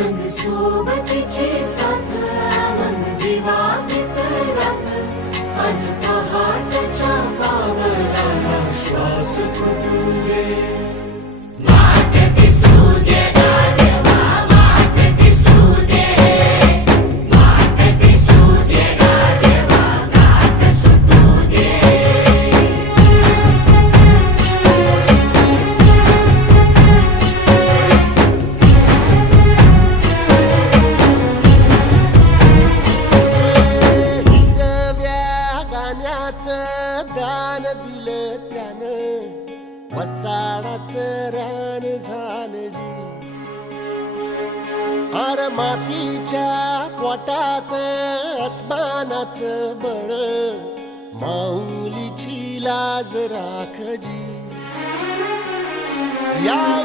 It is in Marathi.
संग सोबतीची साथ मन दिवाळीत रात. आज पहाटच्या पावला श्वास फुटू पाण्याच दान दिलं त्यानं. वसाडाच रान झालं जी. अर मातीच्या पोटात अस्मानाचं बळ. माऊलीची लाज राखजी या